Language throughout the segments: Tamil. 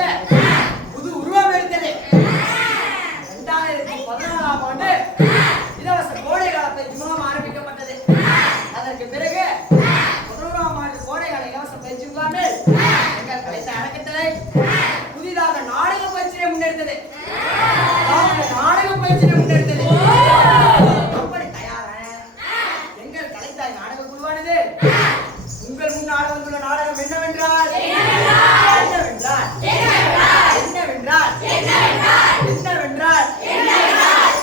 கொடுக்க புது உருவம் எடுத்தது. 2014ஆம் ஆண்டு இலவச கோடை கால பயிற்சி முகாம் ஆரம்பிக்கப்பட்டது. அதற்கு பிறகு 11ஆம் ஆண்டு கோடைகால இலவச பயிற்சி முகாமில் எங்கள் கலைத்த அறக்கட்டளை புதிதாக நாடக பயிற்சியை முன்னெடுத்தது. நாடக பயிற்சியை முன்னெடுத்தது. அப்படி தயாரான எங்கள் கலைத்தாய் நாடக குழுவானது உங்கள் முன்னால் வந்துள்ள நாடகம் என்னவென்றால்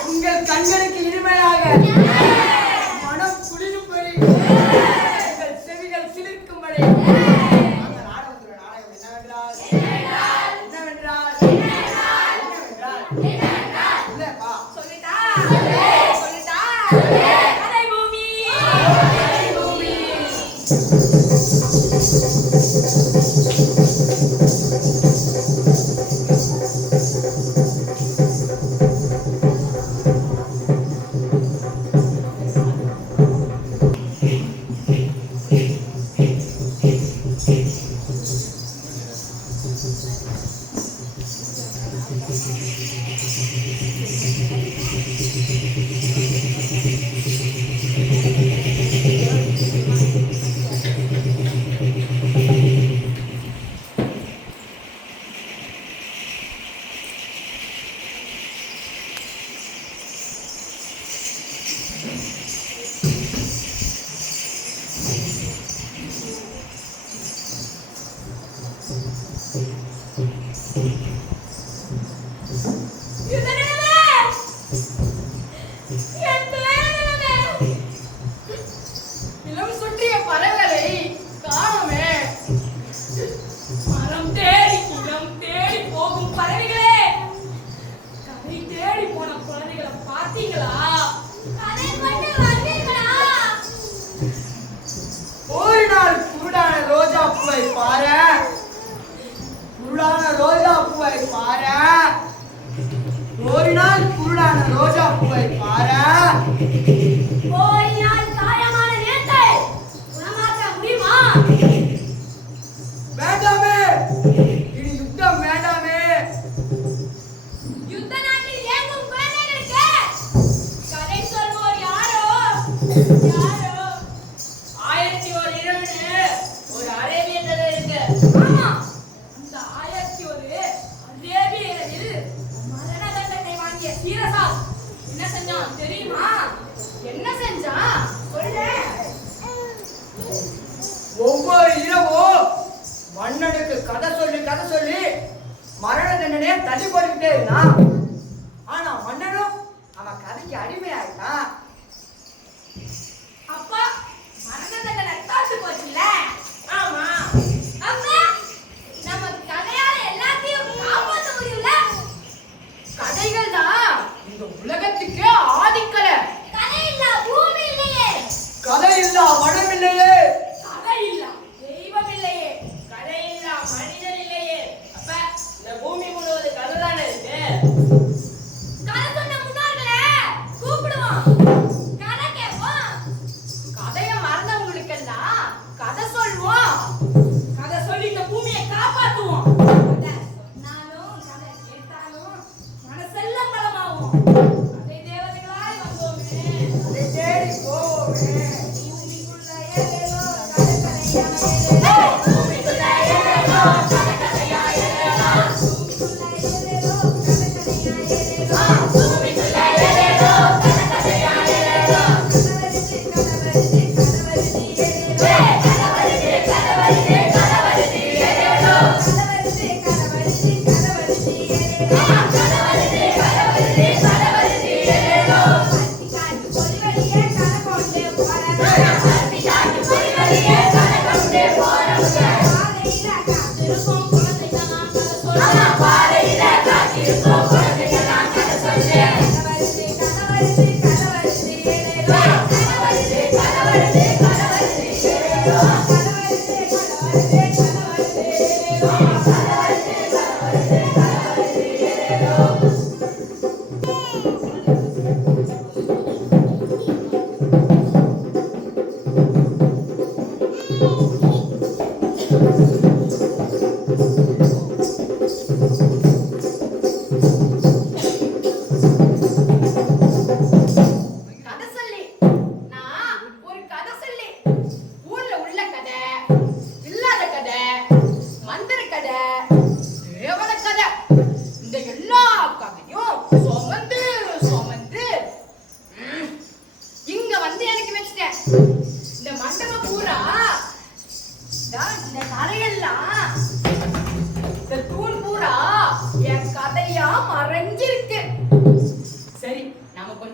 உங்கள் கண்களுக்கு இனிமையாக மனம் குளிரும்படி உங்கள் செவிகள் சிலிர்க்கும்படி அந்த நாடகத்துள்ள நாடகம் என்னவென்றால் இல்லப்பா ஒரு நாள் குருடான ரோஜா பூவை பாரா. காயமான நேத்தை குணமாக்க முடியுமா? வேண்டாமே, இனி யுத்தம் வேண்டாமே. யுத்த நாட்டில் இயங்கும் குழந்தைகளுக்கு கதை சொல்வோர் யாரோ 1001 இரவுன்னு ஒரு அரேபிய கதை இருக்கு. ஆமா, அந்த 1001 அரேபிய இரவில் மரண தண்டனை வாங்கிய சீரசால் என்ன செஞ்சான் தெரியுமா? என்ன செஞ்சான் சொல்றேன். ஒவ்வொரு இரவும் மன்னனுக்கு கதை சொல்லி மரண தண்டனையை தள்ளி போட்டுக்கிட்டே இருந்தான். ஆனா மன்னனும் அவன் கதைக்கு அடிமையாயிட்டான். அப்பா மரண தண்டனை காசு போச்சுல. ஆமா, அப்பா நம்ம கதையால எல்லாத்தையும் காப்பாற்ற முடியல. கதைகள் தான் இந்த உலகத்துக்கே ஆதிக்கலை. கதை இல்ல பூமி இல்லையே, கதை இல்லா மனம் இல்லையே, கதை இல்ல தெய்வம் இல்லையே, கதை இல்ல மனிதன் இல்லையே. அப்ப இந்த பூமி முழுவது கதை தானே இருக்கு. கதை சொன்ன முன்னோர்களே கூப்பிடுவோம், கதை கேட்போம். கதையை மறந்தவங்களுக்கெல்லாம் கதை சொல்வோம். கதை சொல்லி இந்த பூமியை காப்பாத்துவோம். கதை சொன்னாலும் கதை கேட்டாலும் மனசெல்லாம் பலமாகும். கதை தேவதைகளாய் வந்தோமே, அதை தேடி போவோமே. பூமிக்குள்ள ஏதேதோ கதை கதையா ஏதேதோ, பூமிக்குள்ள ஏதேதோ கதை கதையா ஏதேதோ, பூமிக்குள்ள ஏதேதோ கதை கதையா ஏதேதோ, பூமிக்குள்ள ஏதேதோ கதை கதையா ஏதேதோ, கதவரிசி கதவரிசி கதவரிசி ஏதேதோ, கதவரிசி கதவரிசி கதவரிசி ஏதேதோ, கதவரிசி கதவரிசி கதவரிசி ஏதேதோ, கதவரிசி கதவரிசி கதவரிசி ஏதேதோ, காட்டு பொறிவழியே கதை கொண்டே போறேன், காட்டு பொறிவழியே கதை கொண்டே போறேன், பாதையில காத்திருக்கும் குழந்தைகளாம் கதை சொல்றேன், பாதையில காத்திருக்கும் குழந்தைகளாம் கதை சொல்றேன், கதவரிசி கதவரிசி கதவரிசி ஏதேதோ, கதவரிசி கதவரிசி கதவரிசி ஏதேதோ, கதவரிசி கதவரிசி கதவரிசி ஏதேதோ, கதவரிசி கதவரிசி கதவரிசி ஏதேதோ.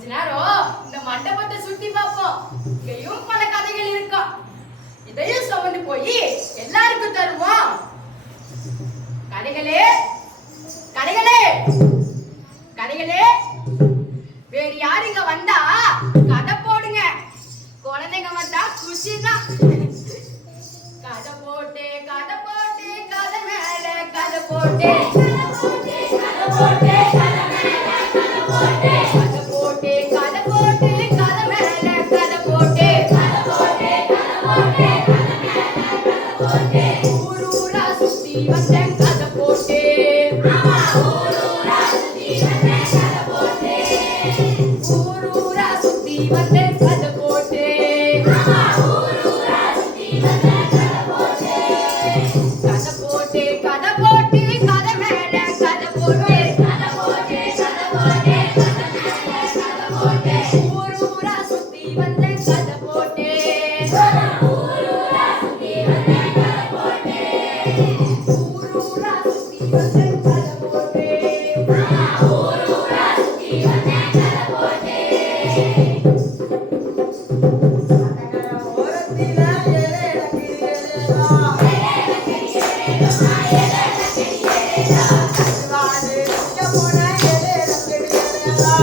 கொஞ்ச நேரம் இந்த மண்டபத்தை சுத்தி பார்ப்போம். இங்கேயும் பல கதைகள் இருக்கும். இதையும் சுமந்து போய் எல்லாருக்கும் தருவோம். கதைகளே கதைகளே கதைகளே, வேறு யாரு இங்க வந்தா கதை போடுங்க. குழந்தைங்க வந்தா குஷிதான். கதை போட்டு கதை போட்டு கதை மேல கதை போட்டு கதை போட்டு கதை போட்டு கதை மேல கதை போட்டு கதை போட்டு கதை போட்டு கதை மேல கதை போட்டு கதை போட்டு கதை போட்டு கதை மேல கதை போட்டு ஊரூரா சுத்தி வந்தேன் கதை போட்டு. ஆமா, ஊரூரா சுத்தி வந்தேன் கதை போட்டு. ஊரூரா சுத்தி வந்தேன் கதை போட்டு. ஆமா, ஊரூரா சுத்தி வந்தேன் கதை போட்டு. கதை போட்டு கதை போட்டு கதை மேல கதை போட்டு கதை போட்டு கதை போட்டு கதை மேல கதை போட்டு ஊரூரா சுத்தி வந்தேன் கதை போட்டு. ஊரூரா சுத்தி வந்தேன் கதை போட்டு. ஊரூரா சுத்தி வந்தேன் கதை போட்டு. ஆமா, ஊரூரா சுத்தி வந்தேன் கதை போட்டு. ஓரத்தில ஏழடக்கிரியேடா வாடு நிக்க போன ஏழடக்கிரியேடா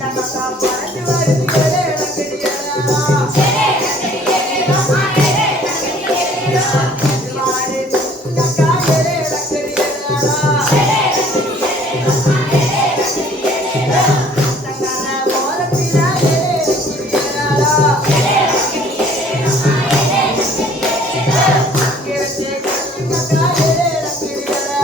தங்கக்கா பறந்து வருது ஏழடக்கிரியேடா வாடு தங்கக்கா ஏழடக்கிரியேடா தங்கன ஓரத்தில ஏழடக்கிரியேடா கேட்டே தங்கக்கா ஏழடக்கிரியேடா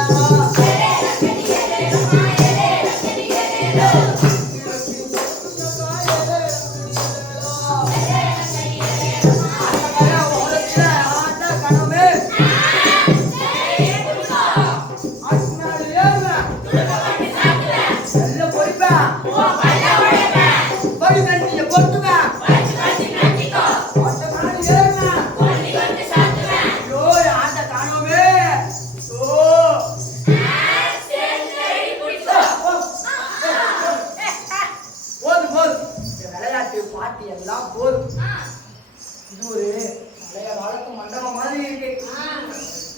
விளையாட்டு பாட்டி எல்லாம் போதும். இது ஒரு பழைய காலத்து மண்டபம் மாதிரி இருக்கு.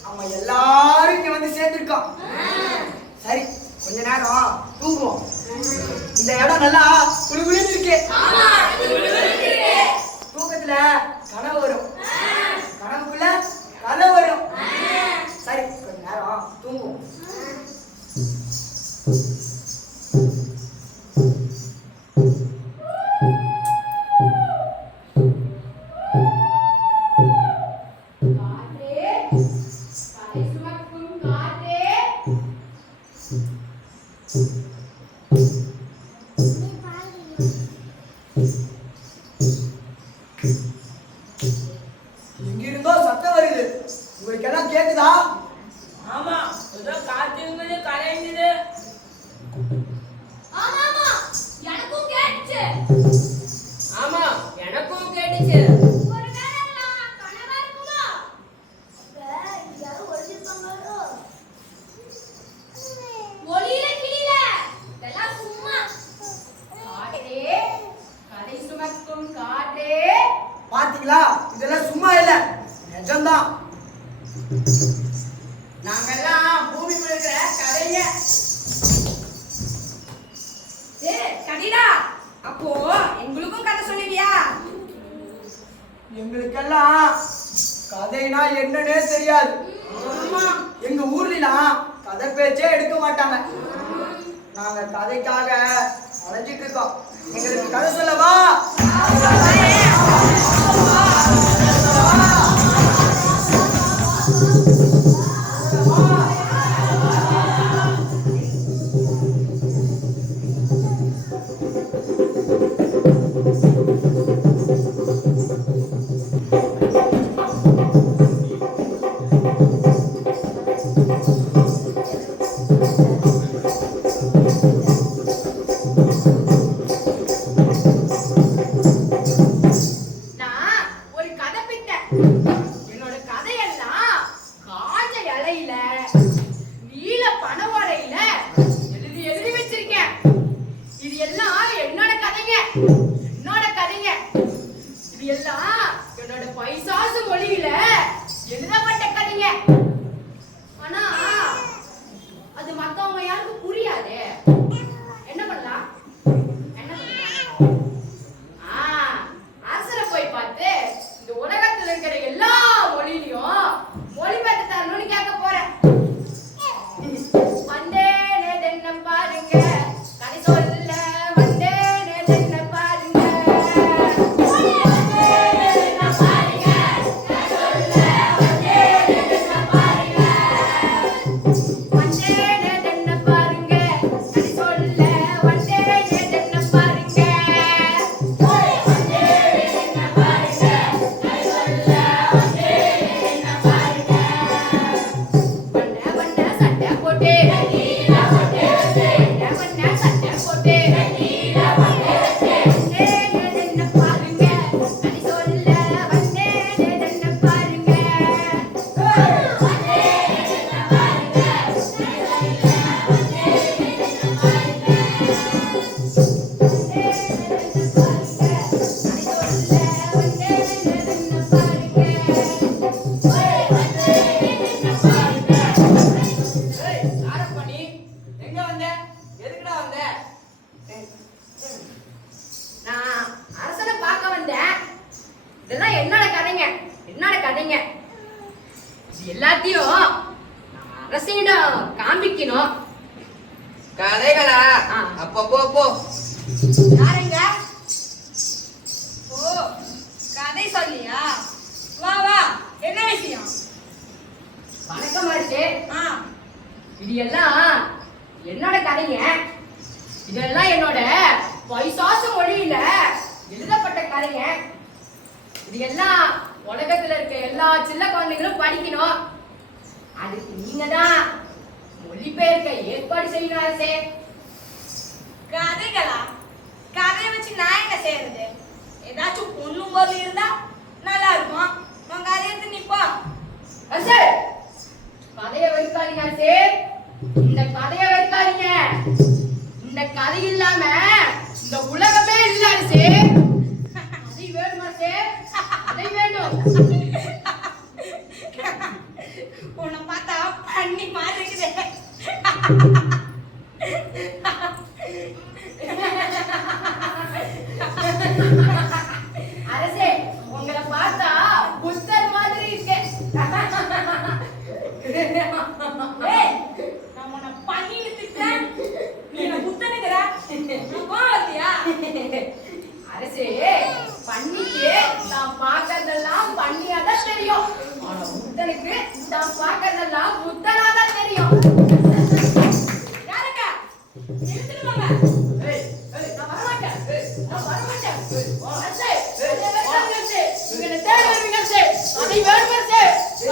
நம்ம எல்லாரும் இங்க வந்து சேர்ந்திருக்கோம். சரி, கொஞ்ச நேரம் தூங்குவோம். இந்த இடம் நல்லா குளுகுளுன்னு இருக்கு. தூக்கத்துல கனவு வரும், கனவுக்குள்ள கதை வரும். சரி, கொஞ்ச நேரம் தூங்குவோம். காற்றே, கதை சுமக்கும் காற்றே. எங்கிருந்தோ சத்தம் வருது. உங்களுக்கு எல்லாம் கேக்குதா? ஆமா, ஏதோ காத்திருந்தது கரைந்தது. ஆமாமா, எனக்கும் கேட்டுச்சு. ஆமா, எனக்கும் கேட்டுச்சு. ஒரு நேரம் நான் கனவா இருக்குமா? ஒளியில கிளியில இதெல்லாம் சும்மா. காற்றே, கதை சுமக்கும் காற்றே. பாத்தீங்களா, இதெல்லாம் சும்மா இல்ல, நிஜம்தான். நாங்கெல்லாம் பூமி இருக்கிற கதைங்க. கதிரா, அப்போ எங்களுக்கும் கதை சொல்லுவியா? எங்களுக்கெல்லாம் கதைனா என்னன்னே தெரியாது. எங்க ஊர்லாம் கதை பேச்சே எடுக்க மாட்டாங்க. நாங்க கதைக்காக அலைஞ்சிட்டு இருக்கோம். எங்களுக்கு கதை சொல்லவா? எல்லாத்தையும் அரசிடம் காமிக்கணும். கதைகளா? அப்ப போ போ. யாருங்க? ஓ, கதை சொல்லியா? வா வா, என்ன விஷயம்? வணக்கம் அரசே. இது எல்லாம் என்னோட கதைங்க. இதெல்லாம் என்னோட பைசாசு மொழியில எழுதப்பட்ட கதைங்க. இது எல்லாம் உலகத்துல இருக்க எல்லா சின்ன குழந்தைகளும் படிக்கணும். அதுக்கு நீங்க தான் மொழிபெயர்க்க ஏற்பாடு செய்யணும் அரசே. கதைகளா? கதையை வச்சு நான் என்ன செய்யறது? ஏதாச்சும் பொண்ணும் பொருள் இருந்தா நல்லா இருக்கும். உன் கதையை எடுத்து நிப்போ. அரசே, கதையை வெறுக்காதீங்க அரசே. இந்த கதையை வெறுக்காதீங்க. இந்த கதை இல்லாம இந்த உலகமே இல்ல அரசே. கதை வேணும் அரசே, கதை வேணும். உன்னை பார்த்தா பண்ணி மாதிரி இருக்குது. அரசே, உங்களை பார்த்தா புத்தர் மாதிரி இருக்கு. ஏய், நான் உன்னை பண்ணிட்டு திட்டேன். நீ என்ன புத்தனுங்கிற? உனக்கு கோவம் வருதியா? அரசே, பண்ணிக்கு நான் பார்க்கறதெல்லாம் பண்ணியாதான் தெரியும். ஆனா புத்தனுக்கு நான் பார்க்கறதெல்லாம் புத்தனாதான் தெரியும். யாருக்கா? நிறுத்துடுவாங்க. நான் வரமாட்டேன். நான் வரமாட்டேன். அரசே, அதை வெறுக்காதீங்க அரசே. நீங்க என்ன தேடி வருவீங்க அரசே. அதை வேணும் அரசே.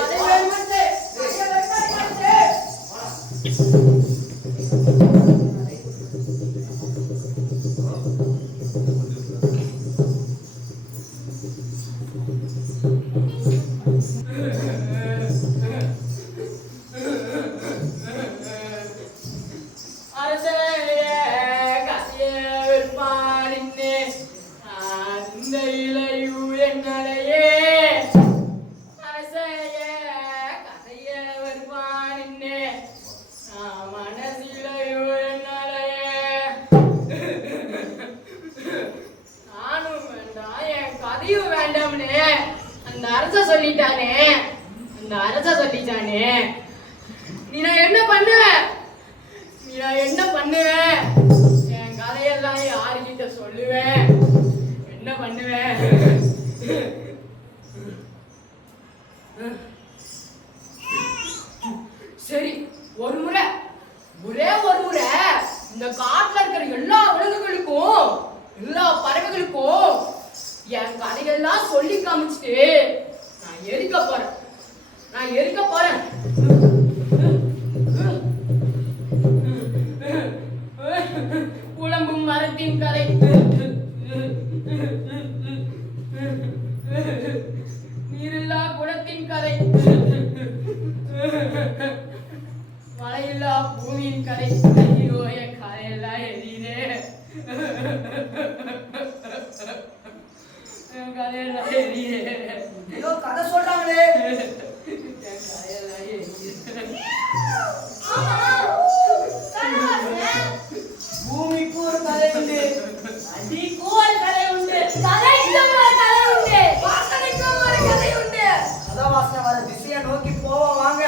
அதை வேணும் அரசே. அதை வெறுக்காதீங்க அரசே. நீ நான் என்ன பண்ணுவேன்? என் கதையெல்லாம் யாருக்கிட்ட சொல்லுவேன்? என்ன பண்ணுவேன்? சரி, ஒரு முறை இந்த காட்டுல இருக்கிற எல்லா விலங்குகளுக்கும் எல்லா பறவைகளுக்கும் என் கதைகள்லாம் சொல்லி காமிச்சிட்டு நான் எரிக்க போறேன். புலம்பும் மரத்தின் கதை, நீரில்லா குளத்தின் கதை, மழையில்லா பூமியின் கதை. ஐயோ, என் கதையெல்லாம் எரியுதே. என் கதையெல்லாம் எரியுதே. ஐயோ, கதை சொல்றாங்களே. என் கதையெல்லாம் எரியுது. பூமிக்கு ஒரு கதை உண்டு, அடிக்கும் ஒரு கதை உண்டு. கதைக்கும் ஒரு கதை உண்டு. வாசனைக்கும் ஒரு கதை உண்டு. கதாவாசனை வர திசையை நோக்கி போவோம் வாங்க.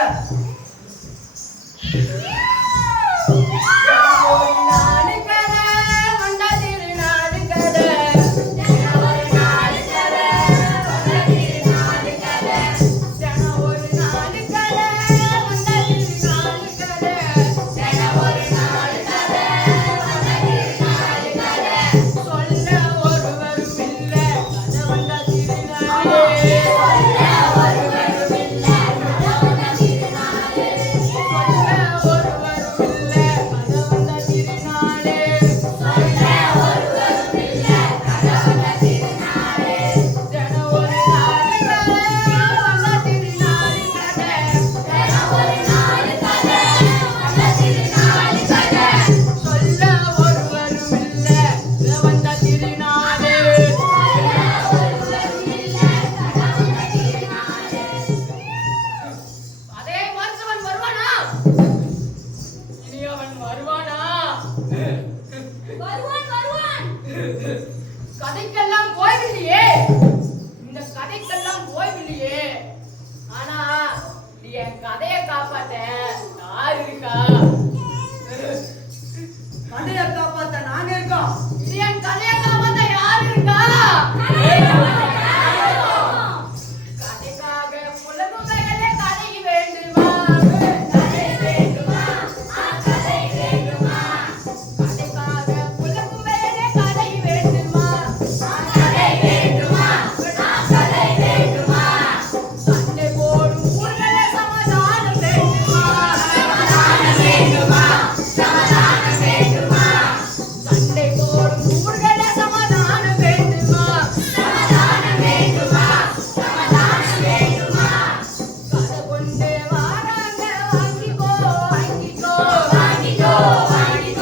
கடையை காப்பாத்த நாங்க இருக்கோம். இது என் கதையை காப்பாத்த யாரு இருக்கா? கதைக்காக புலம்புகளே கதை வேண்டுமா? கதை வேண்டுமா? கதை வேண்டுமா? கதைக்காக புலம்புகளே கதை வேண்டுமா? கதை வேண்டுமா? கதை வேண்டுமா? சண்டை போடும் ஊர்களே சமாதானம் வேண்டுமா? சமாதானம் வேண்டுமா? சமாதானம் வேண்டுமா? சண்டை போடும் ஊர்களே சமாதானம் வேண்டுமா? சமாதானம் வேண்டுமா? சமாதானம் வேண்டுமா? கதை கொண்டு வாராங்க வாங்கிக்கோ வாங்கிக்கோ வாங்கிக்கோ வாங்கிக்கோ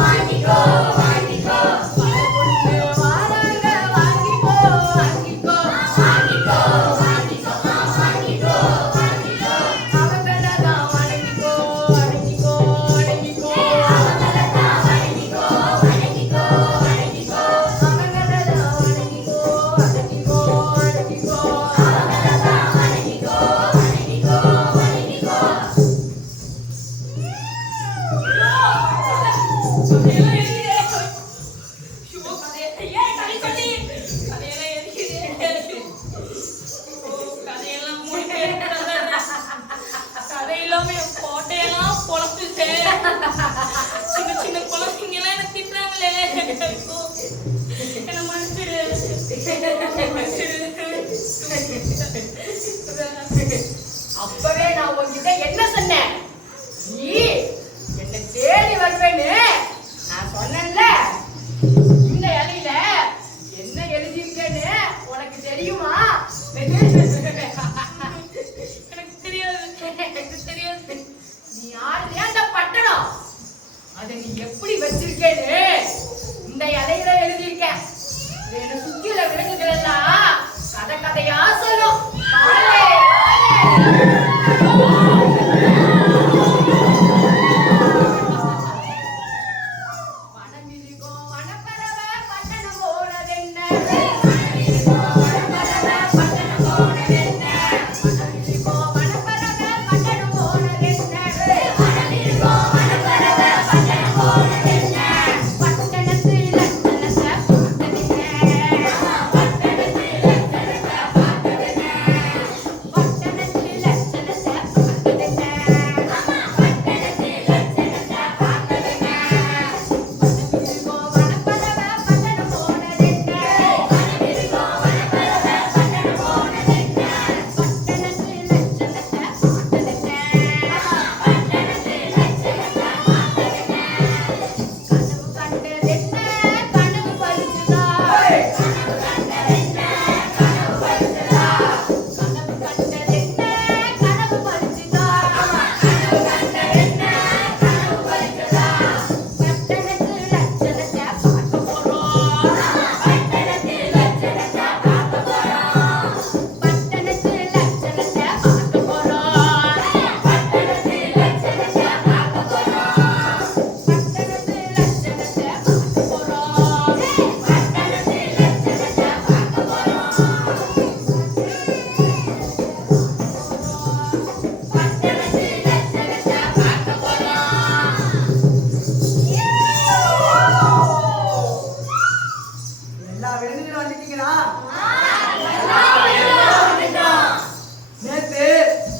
வாங்கிக்கோ வாங்கிக்கோ கதை கொண்டு வாராங்க வாங்கிக்கோ வாங்கிக்கோ வாங்கிக்கோ வாங்கிக்கோ வாங்கிக்கோ வாங்கிக்கோ அவங்களதான் வணங்கிக்கோ வணங்கிக்கோ வணங்கிக்கோ அவங்களதான் வணங்கிக்கோ வணங்கிக்கோ வணங்கிக்கோ அவங்களதான் வணங்கிக்கோ வணங்கிக்கோ வணங்கிக்கோ அவங்களதான் வணங்கிக்கோ வணங்கிக்கோ வணங்கிக்கோ அப்பவே நான் உன்கிட்ட என்ன சொன்னேன்? நீ என்ன தேடி வருவேன்னு நான் சொன்னேன்ல. இந்த இலையில என்ன எழுதியிருக்கேன்னு உனக்கு தெரியுமா? எனக்கு தெரியாது. நீ யாருனே அந்த பட்டணம் அதை நீ எப்படி வச்சிருக்கேன்னு இந்த இலையில எழுதியிருக்க. என்ன சுத்தியில விலங்குகளெல்லாம் கதை கதையா சொல்லும். பாரு, வனமிருகோ வனப்பறவை பட்டணம் போனதென்ன? வனமிருகோ வனப்பறவை பட்டணம் போனதென்ன? வனமிருகோ வனப்பறவை பட்டணம் போனதென்ன? வனமிருகோ வனப்பறவை பட்டணம் போனதென்ன? பட்டணத்தில் லட்சணத்தை பார்த்ததென்ன? பட்டணத்தில் லட்சணத்தை பார்த்ததென்ன? பட்டணத்தில் லட்சணத்தை பார்த்ததென்ன? பட்டணத்தில் லட்சணத்தை பார்த்ததென்ன? வனமிருகோ வனப்பறவை பட்டணம் போனதென்ன? வனமிருகோ வனப்பறவை பட்டணம் போனதென்ன? பட்டணத்தில் லட்சணத்தை பார்த்ததென்ன? பட்டணத்தில் லட்சணத்தை பார்த்ததென்ன? கனவு கண்டதென்ன? கனவு பலிச்சதா? கனவு கண்டதென்ன? கனவு பலிச்சதா? கனவு கண்டதென்ன? கனவு பலிச்சதா? கனவு கண்டதென்ன? கனவு பலிச்சதா? பட்டணத்தில் லட்சணத்தை பார்க்க போறோம். பட்டணத்தில் லட்சணத்தை பார்க்க போறோம். பட்டணத்தில் லட்சணத்தை பார்க்க போறோம். பட்டணத்தில் லட்சணத்தை பார்க்க போறோம். பட்டணத்தில் லட்சணத்தை பார்க்க போறோம். பட்டணத்தில் லட்சணத்தை பார்க்க போறோம். பட்டணத்தில் லட்சணத்தை பார்க்க போறோம். எல்லா விலங்குகளும் வந்துட்டீங்களா? நேத்து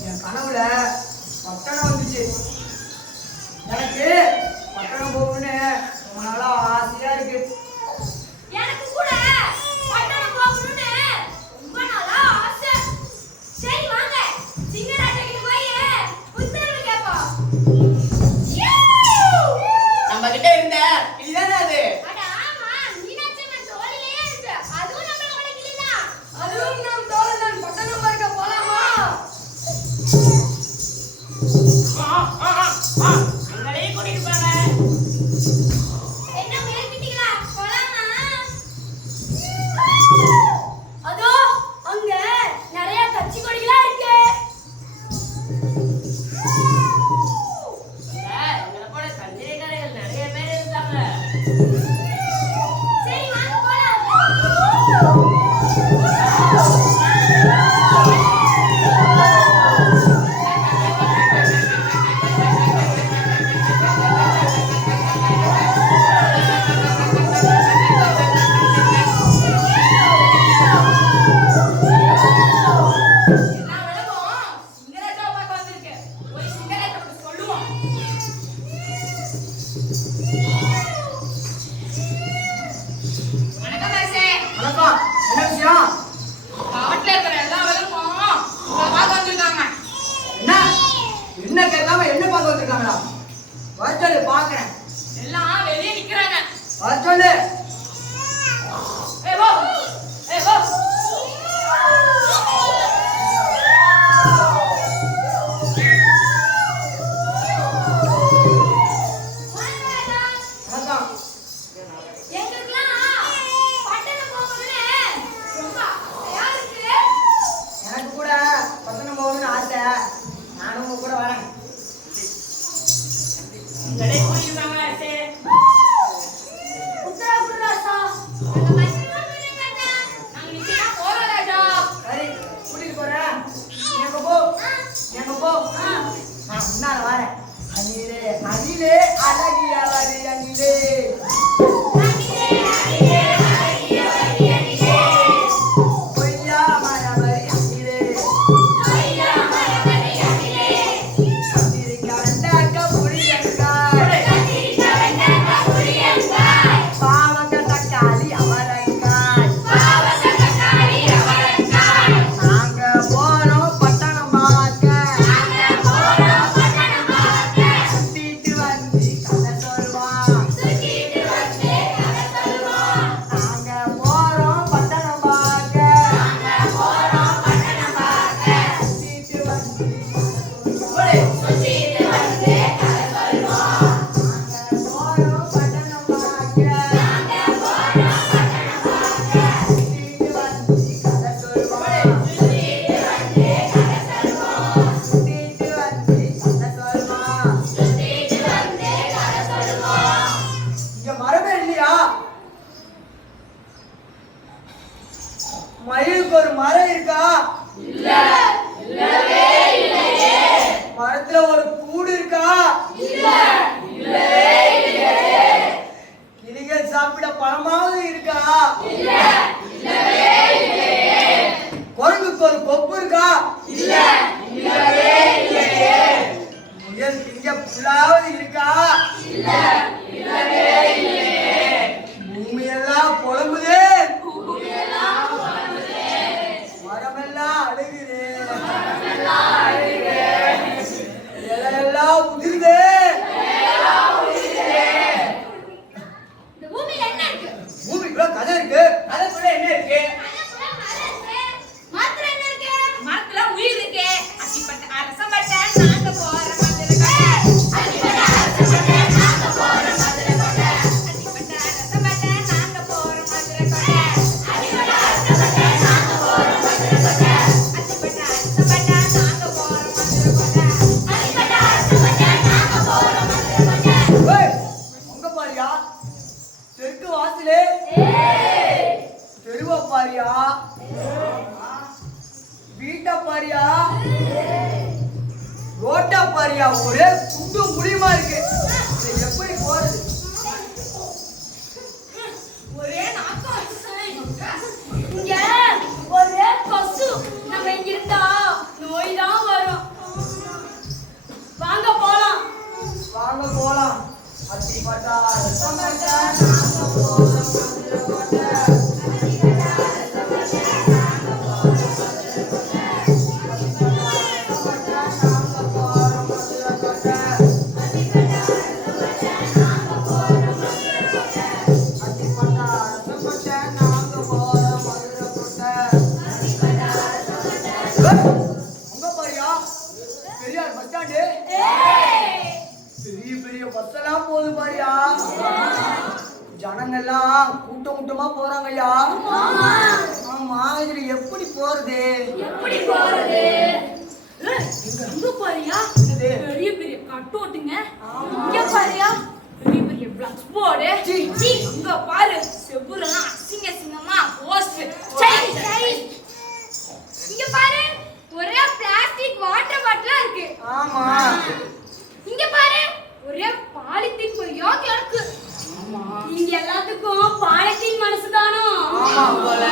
என் கனவுல பட்டணம் வந்துச்சு. எனக்கு பட்டணம் போகணும்னு ரொம்ப நாளா ஆசையா இருக்கு. எனக்கு கூட பட்டணம் போகணும்னு ரொம்ப நாளா ஆசை. சரி வாங்க சிங்கராஜா கிட்ட போய் உத்தரவு கேட்போம். நம்ம கிட்ட இருந்த இதுதானே அது. அட ஆமா, மீனாட்சி அம்மன் தோளிலே இருக்கு. அதுவும் நம்மளோட கிளிதான். அதுவும் நம் தோழன் பட்டணம் பார்க்க போலாமா? ஆ, ஆ, பாக்குறேன். எல்லாம் வெளியே நிக்கிறாங்க. வர சொல்லு. ஏய் வா. ஏய் வா. அதான். எனக்கு கூட பட்டணம் போகணும்னு ஆசை. நானும் உங்க கூட வரேன். உங்களே கூட்டிருக்காங்க சே. சரி, கூட்டிட்டு போறேன். நீ அங்க போ. நான் முன்னால வரேன். அணிலே அணிலே அழகிய அழகிய அணிலே. பொய்யா மரபரி அணிலே. கத்திரிக்காய் வெண்டைக்காய் புளியங்காய். பாவக்காய் தக்காளி அவரைக்காய். நாங்க போறோம் பட்டணம் பார்க்க. சுத்திட்டு வந்து கதை சொல்வான். நாங்க போறோம் பட்டணம் பார்க்க. சுத்திட்டு வந்து போடு. நாங்க போறோம் பட்டணம் பார்க்க. சுத்திட்டு வந்து கதை சொல்வான். சுத்திட்டு வந்து கதை சொல்வான். இங்க மரமே இல்லையா? மயிலுக்கு ஒரு மரம் இருக்கா? மரத்துல ஒரு கூடு இருக்கா? கிளிகள் சாப்பிட பழமாவது இருக்கா? குரங்குக்கு ஒரு கொப்பு இருக்கா? முயல் திங்க புல்லாவது இருக்கா? பூமியெல்லாம் புலம்புதே. மரமெல்லாம் அழுகுது. இலையெல்லாம் உதிருதே. பூமிக்குள்ள கதை இருக்கு. கதைக்குள்ள என்ன இருக்கு? மரத்துல உயிர் இருக்கு. அத்திப்பட்ட அரசம்பட்ட நாங்க போற மதுரை. அத்திப்பட்ட அரசம்பட்ட நாங்க போற மதுரை. ஏய், உங்க பாரியா? தெற்கு வாசலே. தெருவ பாரியா? வீட்ட பாரியா? ரோட்ட பாரியா? ஒரே குண்டு முடியுமா இருக்கு. இதை எப்படி போறது? ஒரே நாக்கம் இங்க ஒரே கொசு. நம்ம இங்க இருந்தா நோய் தான் வரும். வாங்க போலாம். வாங்க போலாம். அத்திப்பட்டா ரசமட்ட நாங்க போறோம் மதுரை கோட்டை. உங்க பாரியா? Periyar bus stand. பெரிய பெரிய பஸ் எல்லாம் போகுது பாரியா. ஜனங்கெல்லாம் கூட்டம் கூட்டமா போறாங்கய்யா. ஆமா, இதுல எப்படி போறது? இங்க பாரியா? என்னது? பெரிய பெரிய கட்டோட்டுங்க. இங்க பாரியா? பெரிய பெரிய பிளக்ஸ் போர்டு. சீ. இங்க பாரு செவுரெல்லாம் அசிங்க அசிங்கமா போஸ்டர். இங்க பாரு ஒரே பிளாஸ்டிக் வாட்டர் பாட்டிலா இருக்கு. ஆமா. இங்க பாரு ஒரே பாலித்தீன் பொய்யா கிடக்கு. ஆமா. இங்க எல்லாத்துக்கும் பாலித்தீன் மனசுதானோ? ஆமா போல.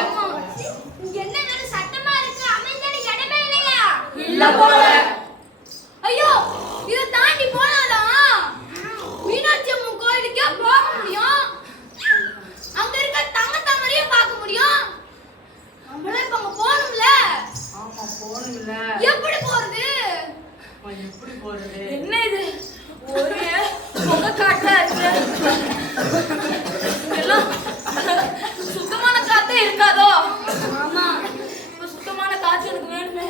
இங்க என்ன வேற சட்டமா இருக்கு. அமைதியான இடமே இல்லையா? இல்ல போல. ஐயோ இத தாண்டி போனாதான் மீனாட்சி அம்மன் கோயிலுக்கே போக முடியும். அங்க இருக்க தங்க தாமரையும் பார்க்க முடியும். நம்மளே இப்ப அங்க போகணும்ல. ஆமா, போகணும்ல. எப்படி போறது? எப்படி போறது? என்ன இது ஒரே புகை காற்றா இருக்கு. எல்லாம் சுத்தமான காத்தே இருக்காதோ? ஆமா, இப்ப சுத்தமான காற்று எனக்கு வேணுமே.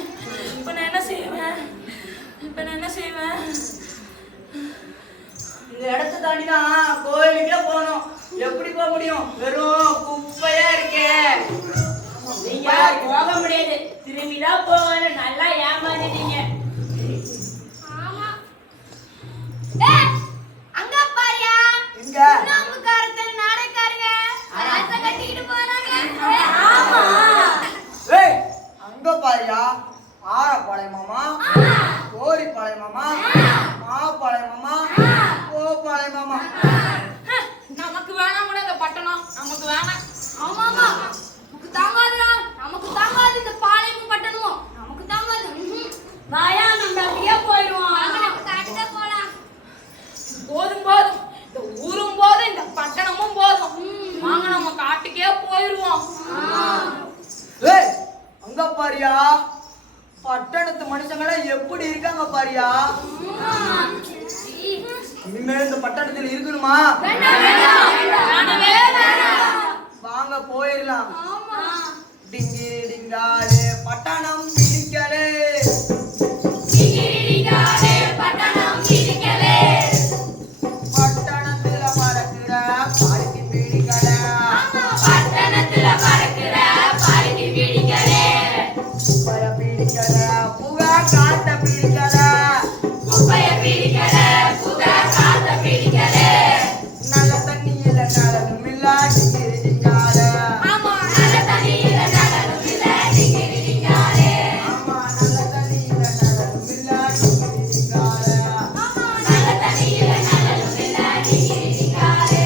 இப்ப நான் என்ன செய்வேன்? இந்த இடத்த தாண்டி தான் கோயிலுக்கே போகணும். எப்படி போக முடியும்? வெறும் குப்பையா இருக்கே. நீங்க போக முடியாது, திரும்பிதான் போவான்னு நல்லா ஏமாந்துட்டீங்க. ஆமா. ஏய், அங்க பாரியா? எங்க? நாமக்காரத்துல நாடைக்காரங்க அரச கட்டிட்டு போறாங்க. ஆமா. ஏய், அங்க பாரியா? ஆரப்பாளையம் மாமா, கோரிப்பாளையம் மாமா, மாப்பாளையம் மாமா, கோப்பாளையம் மாமா. நமக்கு வேணாம் அந்த பட்டணம், நமக்கு வேணாம். ஆமாமா, நமக்கு தாங்காதுடா. நமக்கு தாங்காது இந்த பாளையமும் பட்டணமும். நமக்கு தாங்காது. வாயா, நம்ம அப்படியே போயிடுவோம். நம்ம காட்டுல போலாம். போதும் போதும், இந்த ஊரும் போதும், இந்த பட்டணமும் போதும். வாங்க நம்ம காட்டுக்கே போயிடுவோம். ஏய், அங்க பாரியா? பட்டணத்து மனுஷங்களாம் எப்படி இருக்காங்க பாரியா? இனிமேல் இந்த பட்டணத்தில் இருக்கணுமா? வேணவே வேணாம். வாங்க போயிடலாம். டிங்கி டிங்காலே பட்டணம் பிடிக்கலே. பட்டணத்துல பறக்குற பாலிக்கு பிடிக்கல. குப்பைய பிடிக்கல, புகை காட்ட பிடிக்கல. நல்ல தண்ணியில நடனும் இல்ல டிங்கி டிங்காலே. ஆமா, நல்ல தண்ணியில நடனும் இல்ல டிங்கி டிங்காலே. ஆமா, நல்ல தண்ணியில நடனும் இல்ல டிங்கி டிங்காலே.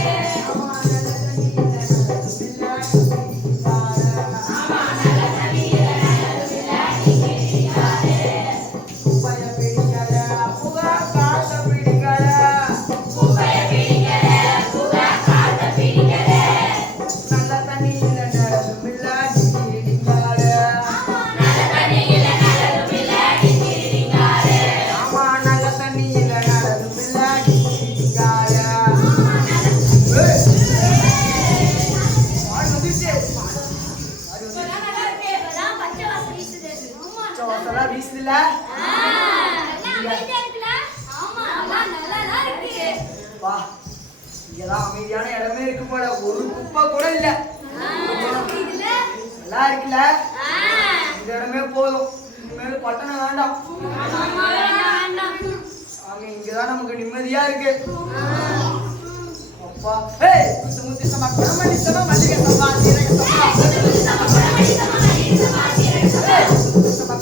குப்பைய பிடிக்கல, புகை காட்ட பிடிக்கல. நல்ல தண்ணியில நடனும் இல்ல டிங்கி டிங்காலே. ஆமா, நல்ல தண்ணியில நடனும் இல்ல டிங்கி டிங்காலே. ஏய், மாடு வந்துருச்சு. மாடு வந்துருச்சு. இப்பதான் பச்சை வாசம் வீசுது. ஆமா. சோசலா வீசுதுல. ஆமா, நல்லா இருக்கு. வா, இங்கதான் அமைதியான இடமே இருக்கு போல. ஒரு குப்பை கூட இல்ல. இதுல நல்லா இருக்குல்ல? இந்த இடமே போதும். இனிமேல் பட்டணம் வேண்டாம். ஆமா, இங்கதான் நமக்கு நிம்மதியா இருக்கு. அப்பா, ஏய், முத்து முத்து சமா குணமணி சமா மல்லிகை சமா சீரக சமா. ஏய், முத்து சமா